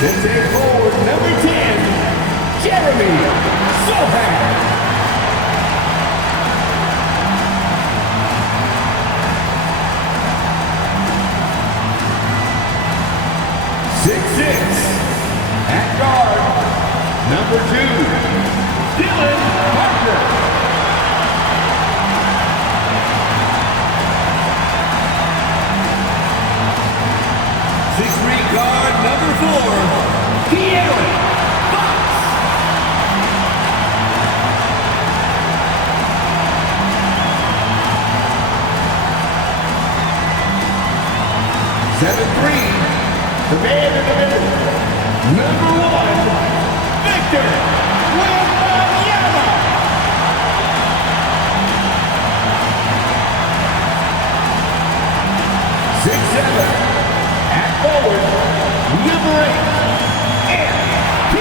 This is forward number 10, Jeremy Sohan. 6'6", at guard, number 2, Dylan Parker. 6'3", guard, number 4, De'Aaron Fox. 7'3", the man in the middle, number 1, Victor Wembanyama. 6'7", at forward, number 8, MP.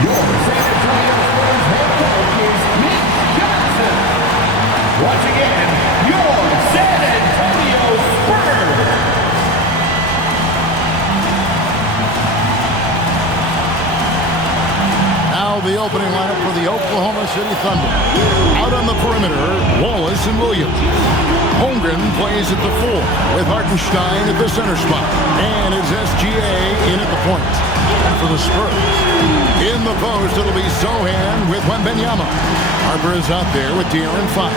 Your San Antonio Spurs head coach is Nick Johnson. Once again, your San Antonio Spurs. Now the opening lineup for the Oklahoma City Thunder. Out on the perimeter, Wallace and Williams. Holmgren plays at the 4 with Hartenstein at the center spot. And it's SGA in at the point. And for the Spurs, in the post, it'll be Sohan with Wembanyama. Harper is out there with De'Aaron Fox.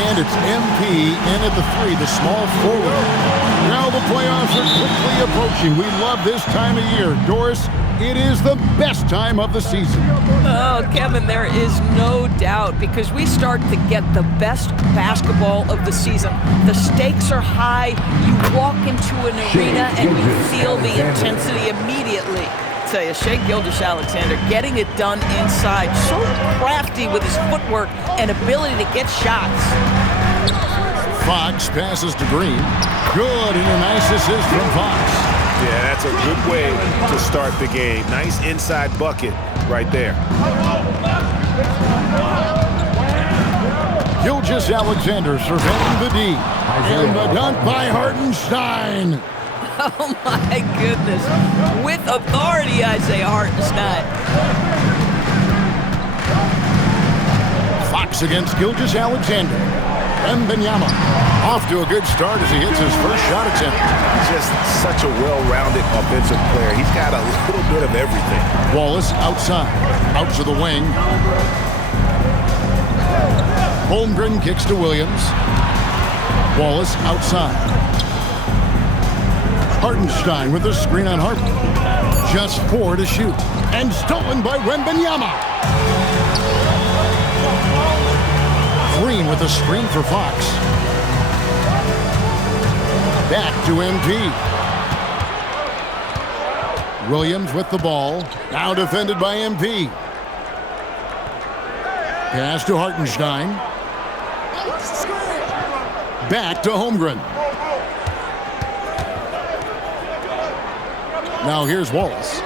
And it's MP in at the 3, the small forward. Now the playoffs are quickly approaching. We love this time of year. Doris, it is the best time of the season. Oh, Kevin, there is no doubt because we start to get the best basketball of the season. The stakes are high. You walk into an arena and you feel the intensity immediately. I tell you, Shai Gilgeous-Alexander getting it done inside. So crafty with his footwork and ability to get shots. Fox passes to Green. Good, and a nice assist from Fox. Yeah, that's a good way to start the game. Nice inside bucket right there. Gilgeous-Alexander surveying the D. And the dunk by Hartenstein. Oh, my goodness. With authority, I say Hartenstein. Fox against Gilgeous-Alexander. Wembanyama off to a good start as he hits his first shot attempt. Just such a well-rounded offensive player. He's got a little bit of everything. Wallace outside, out to the wing. Holmgren kicks to Williams. Wallace outside. Hartenstein with the screen on Harper. Just 4 to shoot. And stolen by Wembanyama. Green with a screen for Fox. Back to MP. Williams with the ball. Now defended by MP. Pass to Hartenstein. Back to Holmgren. Now here's Wallace.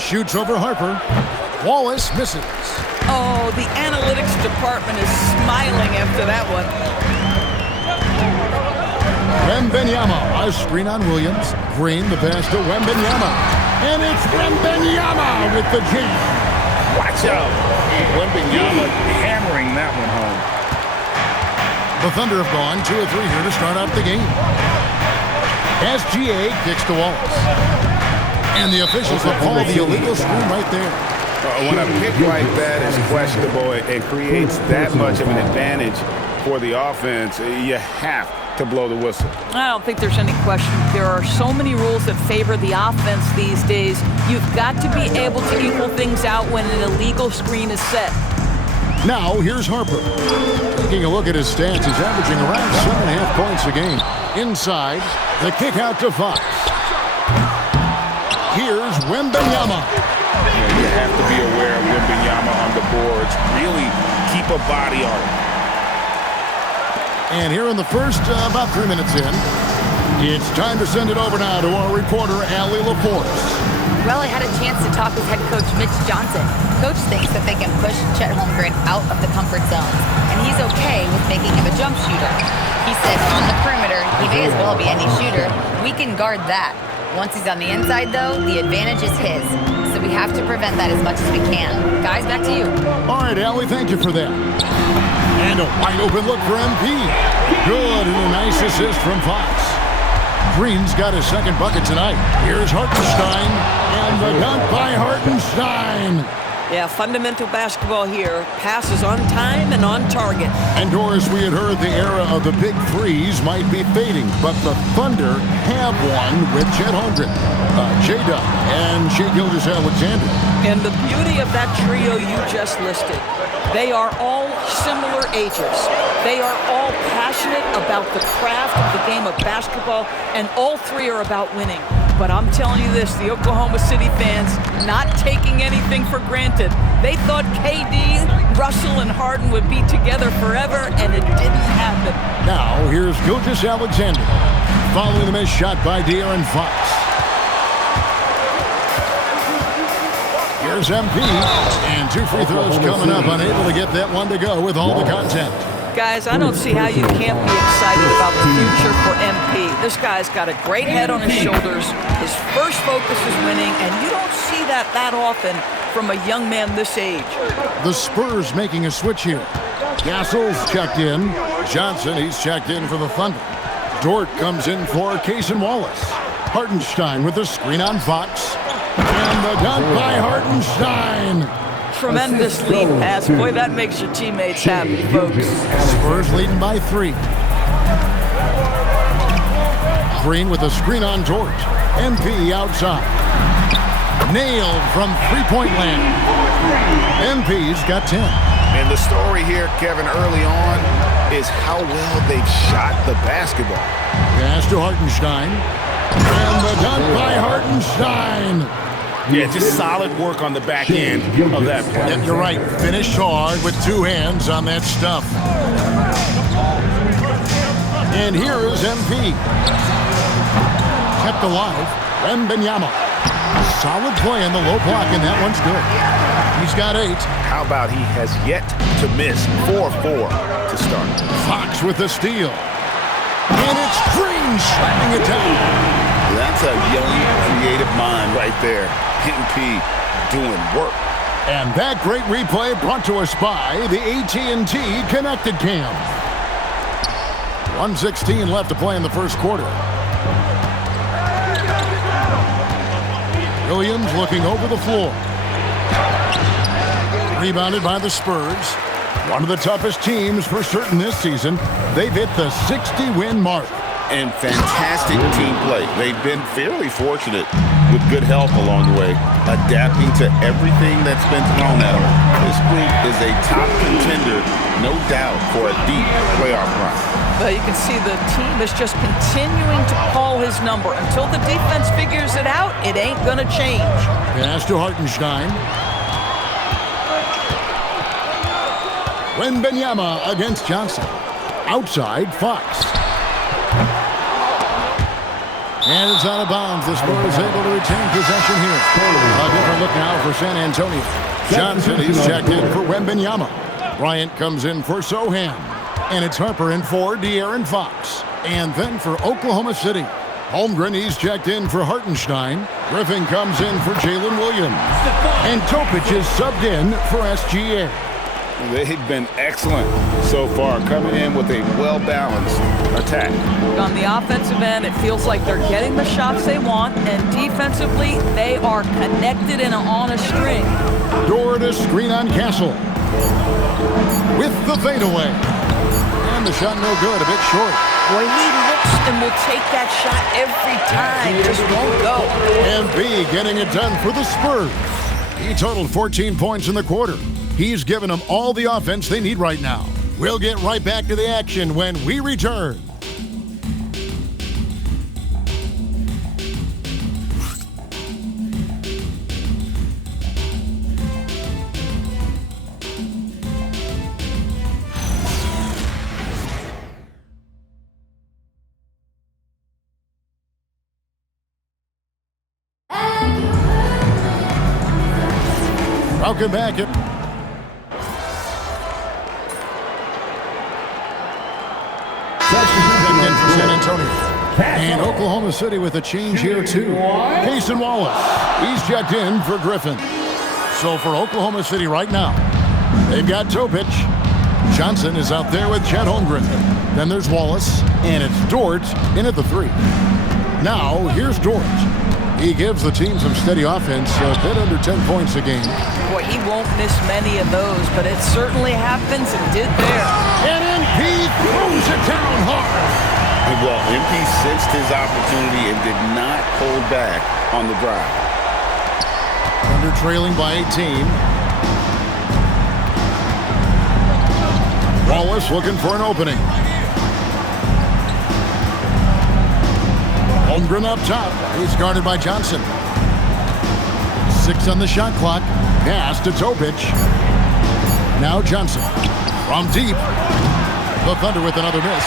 Shoots over Harper. Wallace misses. Oh, the analytics department is smiling after that one. Wembanyama, a screen on Williams. Green, the pass to Wembanyama. And it's Wembanyama with the jam. Watch out. Wembanyama hammering that one home. The Thunder have gone 2 of 3 here to start out the game. SGA kicks to Wallace. And the officials will call the illegal screen right there. When a pick like that is questionable and creates that much of an advantage for the offense, you have to blow the whistle. I don't think there's any question. There are so many rules that favor the offense these days. You've got to be able to equal things out when an illegal screen is set. Now here's Harper. Taking a look at his stats, he's averaging around 7.5 points a game. Inside, the kick out to Fox. Here's Wembanyama. You have to be aware of Wembanyama on the boards. Really keep a body on him. And here in the first, about 3 minutes in, it's time to send it over now to our reporter, Allie LaForce. Well, I had a chance to talk with head coach Mitch Johnson. Coach thinks that they can push Chet Holmgren out of the comfort zones, and he's okay with making him a jump shooter. He said on the perimeter, he may as well be any shooter. We can guard that. Once he's on the inside, though, the advantage is his. So we have to prevent that as much as we can. Guys, back to you. All right, Allie, thank you for that. And a wide open look for MP. Good, and a nice assist from Fox. Green's got his second bucket tonight. Here's Hartenstein, and the dunk by Hartenstein. Yeah, fundamental basketball here. Passes on time and on target. And Doris, we had heard the era of the big threes might be fading, but the Thunder have one with Chet Holmgren, J-Dub, and Shai Gilgeous-Alexander. And the beauty of that trio you just listed, they are all similar ages. They are all passionate about the craft of the game of basketball, and all three are about winning. But I'm telling you this, the Oklahoma City fans not taking anything for granted. They thought KD, Russell, and Harden would be together forever, and it didn't happen. Now, here's Gilgeous-Alexander, following the missed shot by De'Aaron Fox. Here's MP, and 2 free throws coming up, unable to get that one to go with all the content. Guys, I don't see how you can't be excited about the future for MP. This guy's got a great head on his shoulders. His first focus is winning, and you don't see that often from a young man this age. The Spurs making a switch here. Castle's checked in. Johnson, he's checked in for the Thunder. Dort comes in for Cason Wallace. Hartenstein with the screen on Fox. And the dunk by Hartenstein. Tremendous lead pass. Boy, that makes your teammates happy, folks. Spurs leading by 3. Green with a screen on Dort. MP outside. Nailed from three-point land. MP's got 10. And the story here, Kevin, early on is how well they've shot the basketball. Pass to Hartenstein. And the dunk by Hartenstein. Yeah, just solid work on the back end of that play. Yep, you're right. Finished hard with 2 hands on that stuff. And here is MP. Kept alive. Wembanyama. Solid play in the low block, and that one's good. He's got 8. How about he has yet to miss 4-4 to start. Fox with the steal. And it's Green slamming it down. That's a young, creative mind right there. MP doing work. And that great replay brought to us by the AT&T Connected Cam. 1:16 left to play in the first quarter. Williams looking over the floor. Rebounded by the Spurs. One of the toughest teams for certain this season. They've hit the 60-win mark. And fantastic team play. They've been fairly fortunate with good help along the way, adapting to everything that's been thrown at them. This group is a top contender, no doubt, for a deep playoff run. Well, you can see the team is just continuing to call his number. Until the defense figures it out, it ain't going to change. Pass to Hartenstein. Wembanyama against Johnson. Outside, Fox. And it's out of bounds. The Spurs able to retain possession here. A different look now for San Antonio. Johnson, he's checked in for Wembanyama. Bryant comes in for Sohan. And it's Harper in for De'Aaron Fox. And then for Oklahoma City, Holmgren, he's checked in for Hartenstein. Griffin comes in for Jalen Williams. And Topic is subbed in for SGA. They've been excellent so far, coming in with a well-balanced attack. On the offensive end, it feels like they're getting the shots they want, and defensively, they are connected and on a string. Dort to screen on Castle. With the fadeaway. And the shot no good, a bit short. Boy, he looks and will take that shot every time, just won't go. And B getting it done for the Spurs. He totaled 14 points in the quarter. He's given them all the offense they need right now. We'll get right back to the action when we return. Welcome back. In for San Antonio. And Oklahoma City with a change here, too. Cason Wallace. He's checked in for Griffin. So for Oklahoma City right now, they've got Topich. Johnson is out there with Chet Holmgren. Then there's Wallace, and it's Dort in at the 3. Now, here's Dort. He gives the team some steady offense, a bit under 10 points a game. Boy, he won't miss many of those, but it certainly happens and did there. And MP throws it down hard. Well, MP sensed his opportunity and did not hold back on the drive. Under trailing by 18. Wallace looking for an opening. Holmgren up top. He's guarded by Johnson. 6 on the shot clock. Pass to Topich. Now Johnson. From deep. The Thunder with another miss.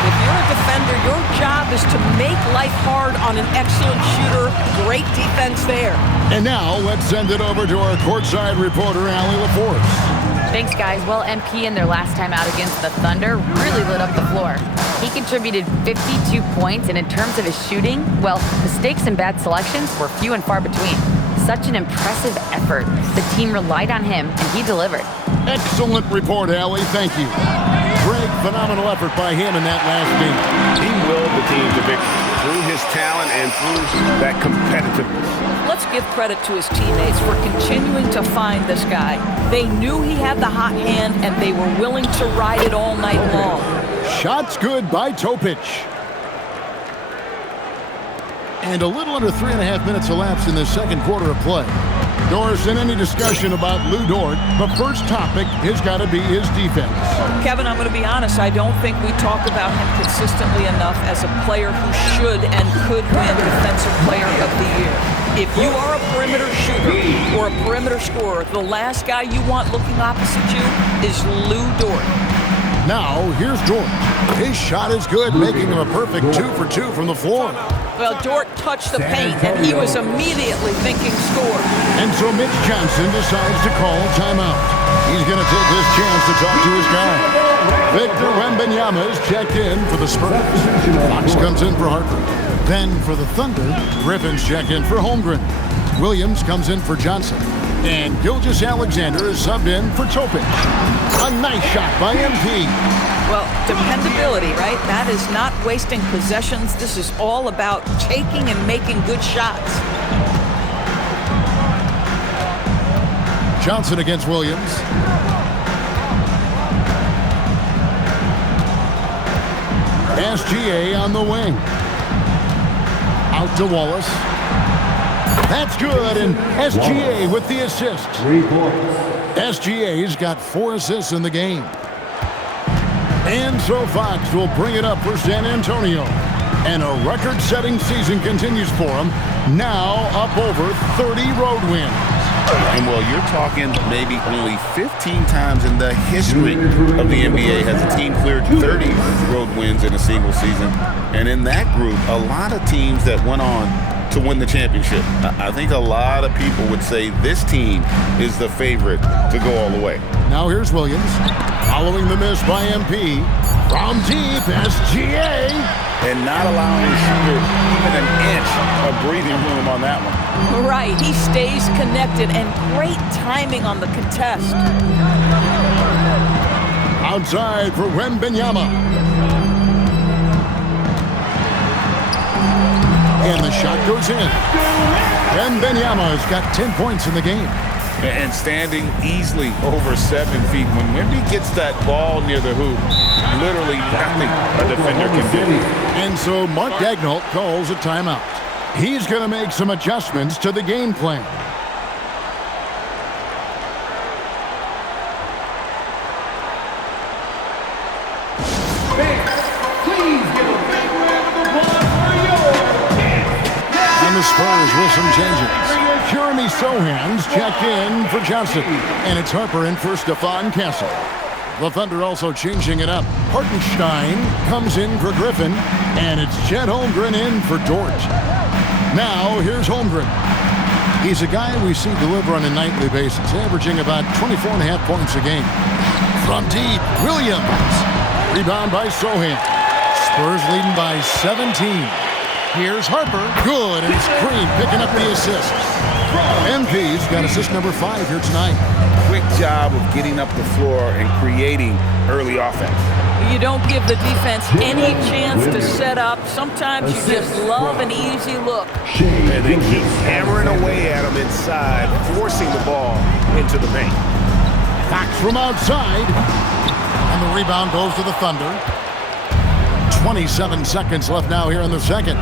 If you're a defender, your job is to make life hard on an excellent shooter. Great defense there. And now let's send it over to our courtside reporter, Allie LaForce. Thanks, guys. Well, MP in their last time out against the Thunder really lit up the floor. He contributed 52 points, and in terms of his shooting, well, mistakes and bad selections were few and far between. Such an impressive effort. The team relied on him, and he delivered. Excellent report, Allie. Thank you. Greg, phenomenal effort by him in that last game. He willed the team to victory through his talent and through that competitiveness. Let's give credit to his teammates for continuing to find this guy. They knew he had the hot hand, and they were willing to ride it all night long. Shots good by Topich. And a little under 3.5 minutes elapsed in the second quarter of play. Doris, in any discussion about Lou Dort, the first topic has got to be his defense. Kevin, I'm going to be honest. I don't think we talk about him consistently enough as a player who should and could win Defensive Player of the Year. If you are a perimeter shooter or a perimeter scorer, the last guy you want looking opposite you is Lou Dort. Now, here's Dort. His shot is good, making him a perfect 2 for 2 from the floor. Well, Dort touched the paint, and he was immediately thinking score. And so Mitch Johnson decides to call timeout. He's going to take this chance to talk to his guy. Victor Wembanyama is checked in for the Spurs. Fox comes in for Harper. Then for the Thunder, Griffin's checked in for Holmgren. Williams comes in for Johnson. And Gilgeous-Alexander is subbed in for Topich. A nice shot by MP. Well, dependability, right? That is not wasting possessions. This is all about taking and making good shots. Johnson against Williams. SGA on the wing. Out to Wallace. That's good, and SGA with the assist. SGA's got 4 assists in the game. And so Fox will bring it up for San Antonio. And a record-setting season continues for him, now up over 30 road wins. And well, you're talking maybe only 15 times in the history of the NBA has a team cleared 30 road wins in a single season. And in that group, a lot of teams that went on to win the championship. I think a lot of people would say this team is the favorite to go all the way. Now here's Williams, following the miss by MP. From deep, SGA. And not allowing the shooter even an inch of breathing room on that one. Right, he stays connected, and great timing on the contest. Outside for Wembanyama. And the shot goes in. Wembanyama has got 10 points in the game. And standing easily over 7 feet. When Wemby gets that ball near the hoop, literally nothing a defender can do. And so Mark Daigneault calls a timeout. He's going to make some adjustments to the game plan. And the Spurs with some changes. Jeremy Sohan's checked in for Johnson. And it's Harper in for Stephon Castle. The Thunder also changing it up. Hartenstein comes in for Griffin. And it's Chet Holmgren in for Dort. Now here's Holmgren. He's a guy we see deliver on a nightly basis, averaging about 24.5 points a game. From deep, Williams. Rebound by Sohan. Spurs leading by 17. Here's Harper. Good, and it's Green picking up the assist. MP's got assist number 5 here tonight. Quick job of getting up the floor and creating early offense. You don't give the defense any chance to set up. Sometimes you just love an easy look. And they keep hammering away at him inside, forcing the ball into the paint. Fox from outside. And the rebound goes to the Thunder. 27 seconds left now here in the second.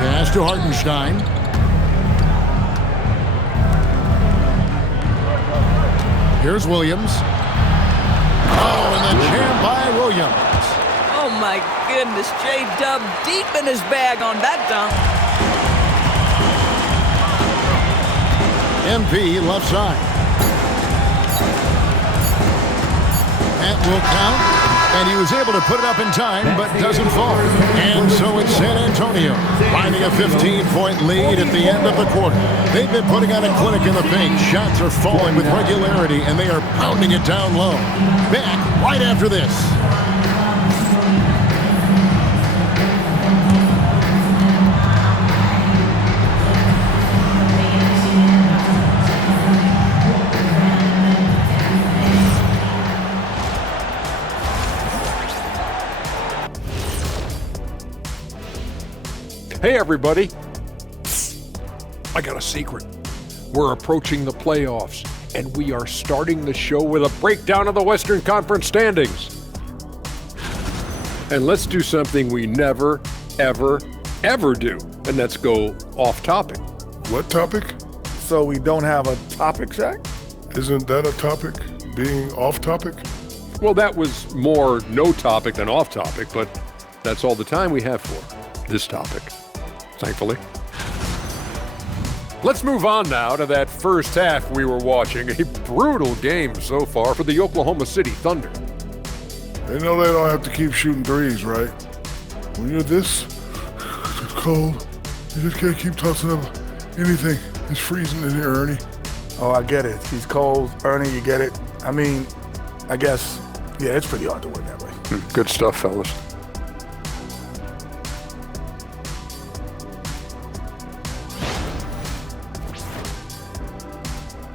Pass to Hartenstein. Here's Williams. Oh, and the jam by Williams. Oh my goodness, J-Dub deep in his bag on that dunk. MP left side. That will count. And he was able to put it up in time, but doesn't fall. And so it's San Antonio, finding a 15-point lead at the end of the quarter. They've been putting on a clinic in the paint. Shots are falling with regularity, and they are pounding it down low. Back right after this. Hey everybody, I got a secret. We're approaching the playoffs, and we are starting the show with a breakdown of the Western Conference standings. And let's do something we never, ever, ever do, and that's go off topic. What topic? So we don't have a topic, Shaq? Isn't that a topic, being off topic? Well, that was more no topic than off topic, but that's all the time we have for this topic. Thankfully. Let's move on now to that first half we were watching. A brutal game so far for the Oklahoma City Thunder. They know they don't have to keep shooting threes, right? When you're this cold, you just can't keep tossing up anything. It's freezing in here, Ernie. Oh, I get it. He's cold. Ernie, you get it. I mean, I guess, yeah, it's pretty hard to win that way. Good stuff, fellas.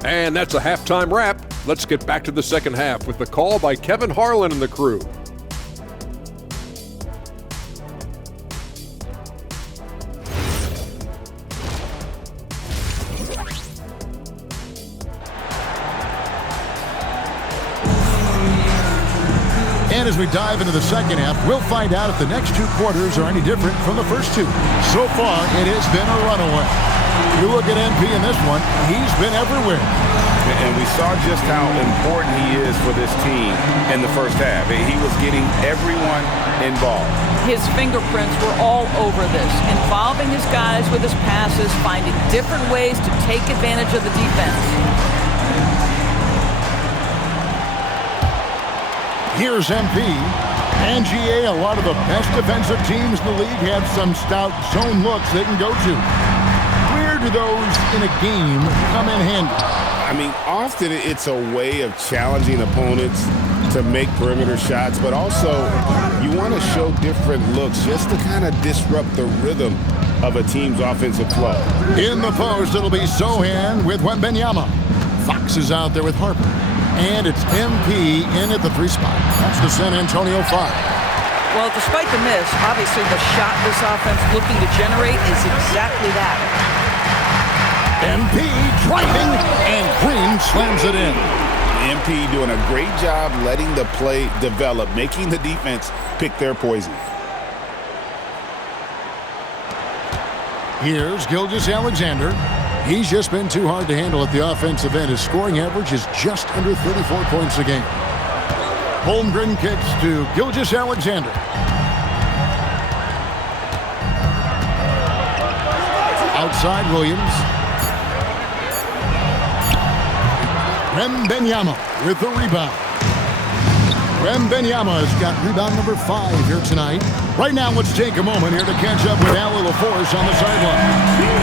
And that's a halftime wrap. Let's get back to the second half with the call by Kevin Harlan and the crew. And as we dive into the second half, we'll find out if the next 2 quarters are any different from the first 2. So far, it has been a runaway. You look at MP in this one, he's been everywhere. And we saw just how important he is for this team in the first half. He was getting everyone involved. His fingerprints were all over this, involving his guys with his passes, finding different ways to take advantage of the defense. Here's MP. And GA, a lot of the best defensive teams in the league have some stout zone looks they can go to. Where do those in a game come in handy? I mean, often it's a way of challenging opponents to make perimeter shots, but also you want to show different looks just to kind of disrupt the rhythm of a team's offensive flow. In the post, it'll be Sohan with Wembanyama. Fox is out there with Harper. And it's MP in at the 3 spot. That's the San Antonio 5. Well, despite the miss, obviously the shot this offense looking to generate is exactly that. MP driving, and Green slams it in. MP doing a great job letting the play develop, making the defense pick their poison. Here's Gilgeous-Alexander. He's just been too hard to handle at the offensive end. His scoring average is just under 34 points a game. Holmgren kicks to Gilgeous-Alexander. Outside Williams. Wembanyama with the rebound. Wembanyama's got rebound number 5 here tonight. Right now, let's take a moment here to catch up with Allie LaForce on the sideline.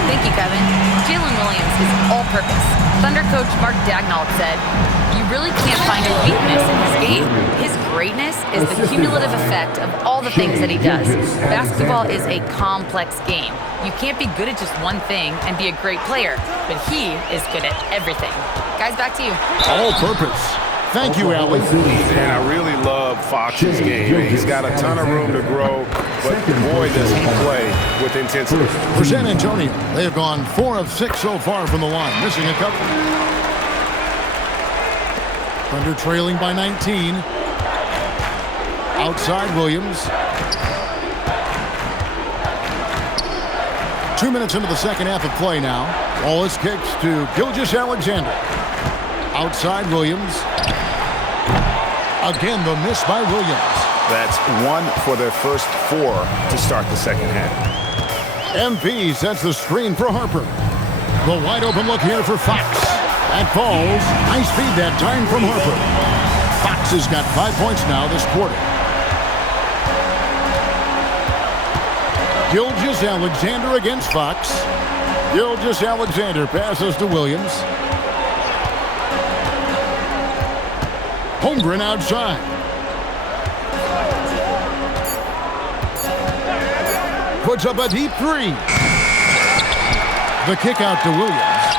Thank you, Kevin. Jalen Williams is all-purpose. Thunder coach Mark Daigneault said, "You really can't find a weakness in his game. His greatness is the cumulative effect of all the things that he does. Basketball is a complex game. You can't be good at just one thing and be a great player, but he is good at everything." Guys, back to you. All-purpose. Thank you, Allie. And I really love Fox's game. He's got a ton of room to grow, but boy, does he play with intensity. For San Antonio, they have gone 4 of 6 so far from the line, missing a couple. Thunder trailing by 19. Outside Williams. 2 minutes into the second half of play now. Wallace kicks to Gilgeous-Alexander. Outside Williams. Again, the miss by Williams. That's 1 for their first 4 to start the second half. MP sets the screen for Harper. The wide open look here for Fox. That falls. Nice feed that time from Harper. Fox has got 5 points now this quarter. Gilgeous-Alexander against Fox. Gilgeous-Alexander passes to Williams. Holmgren outside. Puts up a deep 3. The kick out to Williams.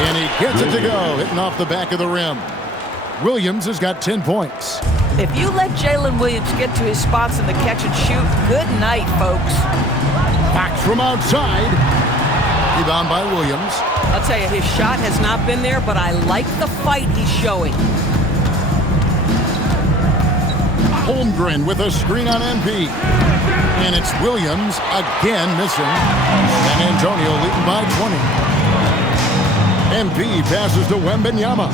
And he gets it to go, hitting off the back of the rim. Williams has got 10 points. If you let Jalen Williams get to his spots in the catch and shoot, good night, folks. Fox from outside. Rebound by Williams. I'll tell you, his shot has not been there, but I like the fight he's showing. Holmgren with a screen on MP. And it's Williams again missing. San Antonio leading by 20. MP passes to Wembanyama.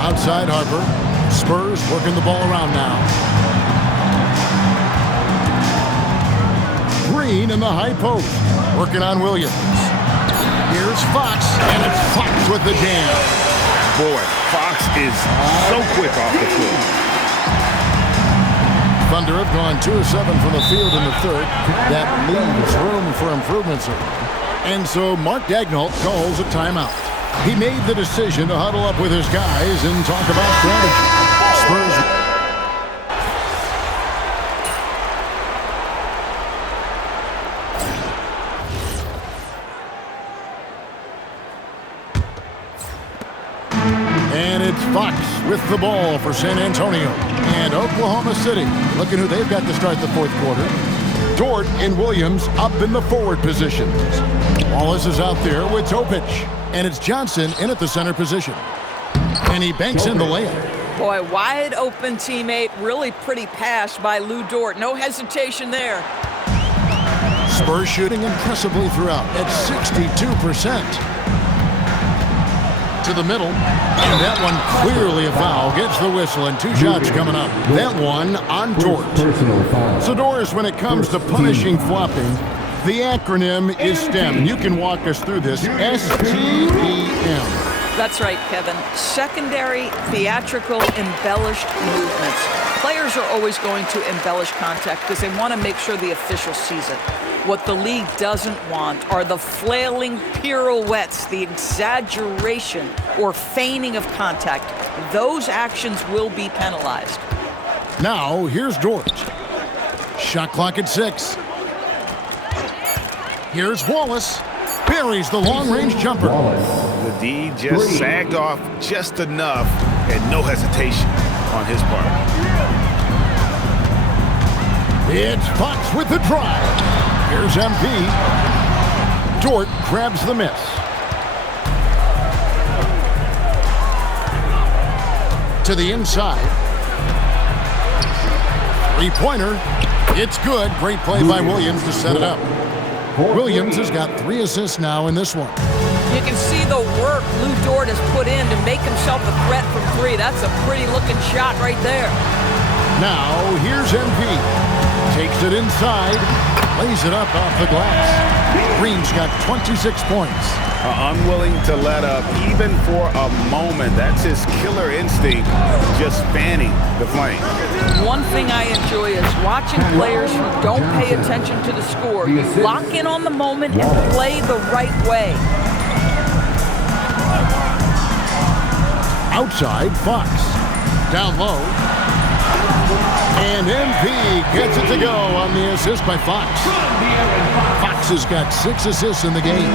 Outside Harper. Spurs working the ball around now. Green in the high post. Working on Williams. Here's Fox, and it's Fox with the jam. Boy, Fox is so quick off the floor. Thunder have gone 2 of 7 from the field in the third. That leaves room for improvements. And so Mark Daigneault calls a timeout. He made the decision to huddle up with his guys and talk about strategy. Spurs. And it's Fox with the ball for San Antonio. And Oklahoma City, looking who they've got to start the fourth quarter. Dort and Williams up in the forward positions. Wallace is out there with Topic. And it's Johnson in at the center position. And he banks in the layup. Boy, wide open teammate. Really pretty pass by Lou Dort. No hesitation there. Spurs shooting impressively throughout at 62%. To the middle, and that one clearly a foul. Gets the whistle, and 2 shots coming up. That one on Dort. So, Doris, when it comes to punishing flopping, the acronym is STEM. You can walk us through this. STEM. That's right, Kevin. Secondary, theatrical, embellished movements. Players are always going to embellish contact because they want to make sure the official sees it. What the league doesn't want are the flailing pirouettes, the exaggeration or feigning of contact. Those actions will be penalized. Now, here's Dort. Shot clock at 6. Here's Wallace. Buries the long-range jumper. The D just sagged off just enough and no hesitation on his part. It's Fox with the drive. Here's MP. Dort grabs the miss. To the inside. Three-pointer. It's good. Great play by Williams to set it up. Williams has got 3 assists now in this one. You can see the work Lou Dort has put in to make himself a threat from 3. That's a pretty-looking shot right there. Now, here's MP. Takes it inside. Lays it up off the glass. Green's got 26 points. Unwilling to let up even for a moment. That's his killer instinct, just fanning the flame. One thing I enjoy is watching players who don't pay attention to the score. You lock in on the moment and play the right way. Outside, Fox. Down low. And MP gets it to go on the assist by Fox. Fox has got 6 assists in the game.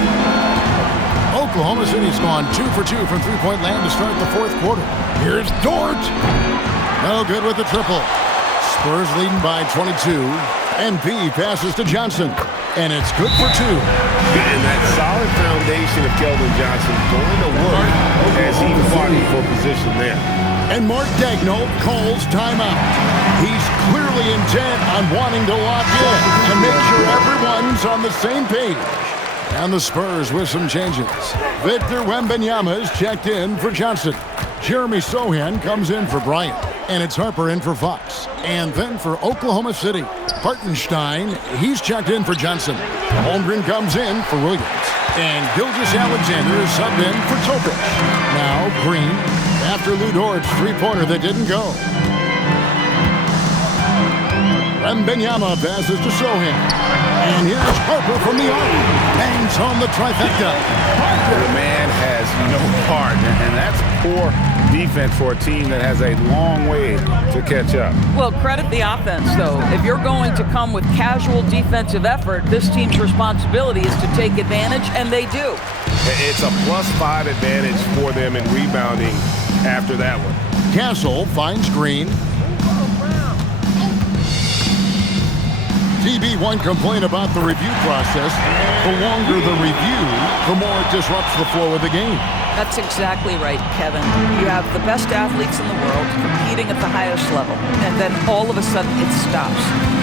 Oklahoma City's gone 2 for 2 from three-point land to start the fourth quarter. Here's Dort. No good with the triple. Spurs leading by 22. NP passes to Johnson. And it's good for 2. And that solid foundation of Keldon Johnson going to work as he fought for position there. And Mark Daigneault calls timeout. He's clearly intent on wanting to lock in and make sure everyone's on the same page. And the Spurs with some changes. Victor Wembanyama is checked in for Johnson. Jeremy Sohan comes in for Bryant. And it's Harper in for Fox. And then for Oklahoma City, Hartenstein, he's checked in for Johnson. Holmgren comes in for Williams. And Gilgeous-Alexander is subbed in for Topic. Now Green, after Lou Dort's three-pointer that didn't go. Wembanyama passes to Sohan. And here's Harper from the arc. Bangs home the trifecta. The man has no heart, and that's poor defense for a team that has a long way to catch up. Well, credit the offense, though. If you're going to come with casual defensive effort, this team's responsibility is to take advantage, and they do. It's a +5 advantage for them in rebounding after that one. Castle finds Green. TB one complaint about the review process. The longer the review, the more it disrupts the flow of the game. That's exactly right, Kevin. You have the best athletes in the world competing at the highest level, and then all of a sudden it stops.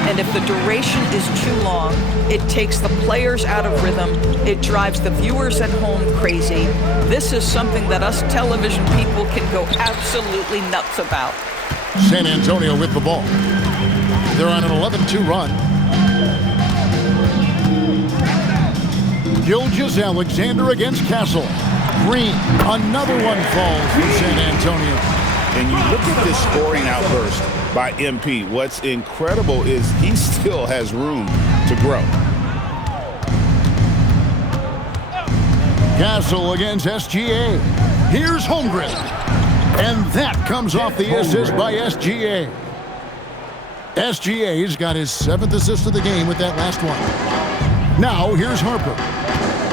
And if the duration is too long, it takes the players out of rhythm. It drives the viewers at home crazy. This is something that us television people can go absolutely nuts about. San Antonio with the ball. They're on an 11-2 run. Gilgeous-Alexander against Castle. Green, another one falls for San Antonio. And you look at this scoring outburst by MP. What's incredible is he still has room to grow. Castle against SGA. Here's Holmgren. And that comes off the assist by SGA. SGA's got his 7th assist of the game with that last one. Now here's Harper.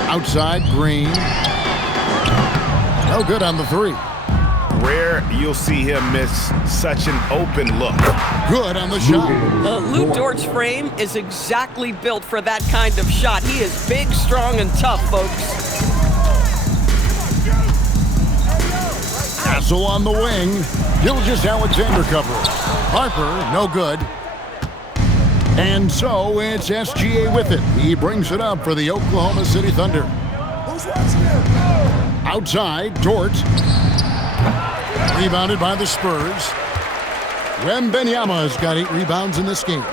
Outside, Green. No good on the 3. Rare you'll see him miss such an open look. Good on the shot. Lou Dort's frame is exactly built for that kind of shot. He is big, strong, and tough, folks. Castle on the wing. Gilgeous-Alexander covers. Harper, no good. And so it's SGA with it. He brings it up for the Oklahoma City Thunder. Outside, Dort. Rebounded by the Spurs. Wembanyama has got 8 rebounds in this game.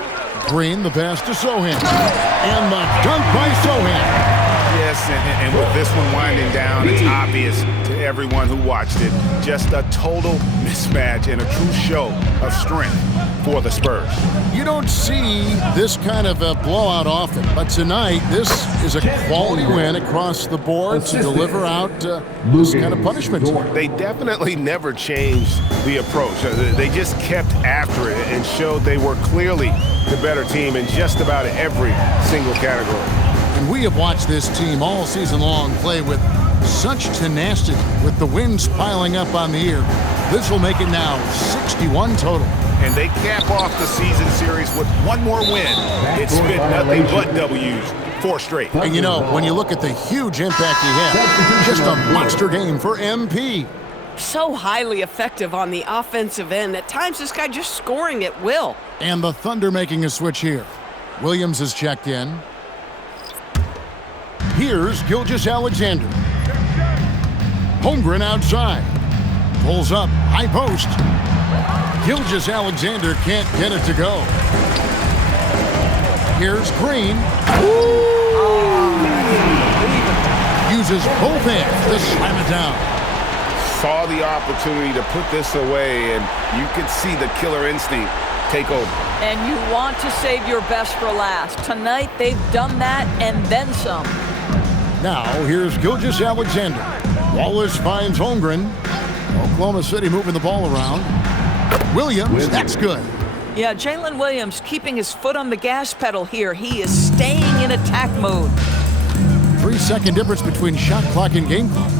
Green, the pass to Sohan. And the dunk by Sohan. Yes, and with this one winding down, it's obvious to everyone who watched it. Just a total mismatch and a true show of strength for the Spurs. You don't see this kind of a blowout often, but tonight this is a quality win across the board to deliver out this kind of punishment. They definitely never changed the approach. They just kept after it and showed they were clearly the better team in just about every single category. And we have watched this team all season long play with such tenacity, with the wins piling up on the year. This will make it now 61 total. And they cap off the season series with one more win. It's been nothing but W's, 4 straight. And you know, when you look at the huge impact he had, just a monster game for MP. So highly effective on the offensive end. At times, this guy just scoring at will. And the Thunder making a switch here. Williams is checked in. Here's Gilgeous-Alexander. Holmgren outside. Pulls up, high post. Gilgeous-Alexander can't get it to go. Here's Green. Uses both hands to slam it down. Saw the opportunity to put this away, and you could see the killer instinct take over. And you want to save your best for last. Tonight, they've done that and then some. Now, here's Gilgeous-Alexander. Wallace finds Holmgren. Oklahoma City moving the ball around. Williams, that's good. Yeah, Jalen Williams keeping his foot on the gas pedal here. He is staying in attack mode. 3-second difference between shot clock and game clock.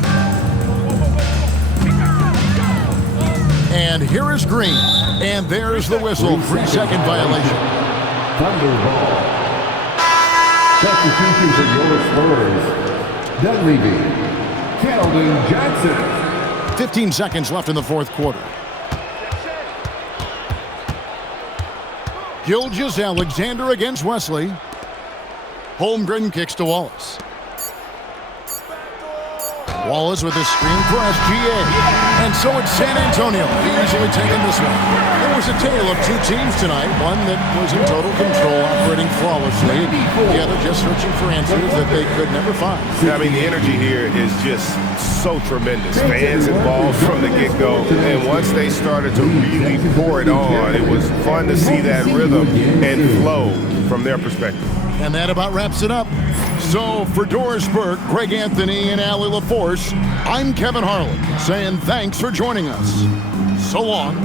And here is Green. And there's the whistle. 3-second violation. Thunderball. Substitution for your Spurs. Dunleavy. Keldon Johnson. 15 seconds left in the fourth quarter. Gilgeous-Alexander against Wesley. Holmgren kicks to Wallace. Wallace with a screen for SGA. And so it's San Antonio easily taking this one. It was a tale of two teams tonight. One that was in total control, operating flawlessly. The other just searching for answers that they could never find. I mean, the energy here is just so tremendous. Fans involved from the get-go. And once they started to really pour it on, it was fun to see that rhythm and flow from their perspective. And that about wraps it up. So for Doris Burke, Greg Anthony, and Allie LaForce, I'm Kevin Harlan saying thanks for joining us. So long.